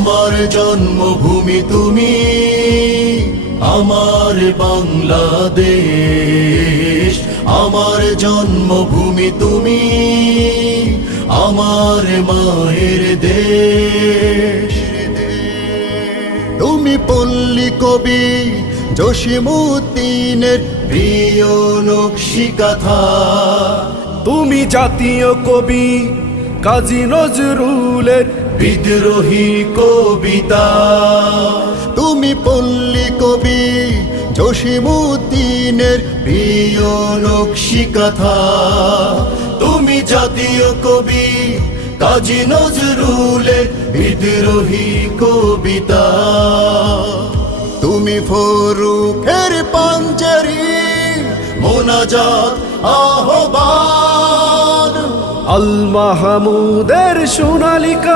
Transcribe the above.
আমার জন্মভূমি তুমি, আমার বাংলাদেশ। আমার জন্মভূমি তুমি, আমার মায়ের দেশ। তুমি পল্লী কবি জসীমউদ্দীনের প্রিয় নকশিকাঁথা। তুমি জাতীয় কবি কাজী নজরুলের বিদ্রোহী কবিতা। তুমি পল্লী কবি জসীমউদ্দীনের প্রিয় নকশিকাঁথা। তুমি জাতীয় কবি কাজী নজরুলের বিদ্রোহী কবিতা। তুমি ফরুকের পাঞ্জারি মোনাজাত আহ্বান। আল মাহমুদের সোনালিকা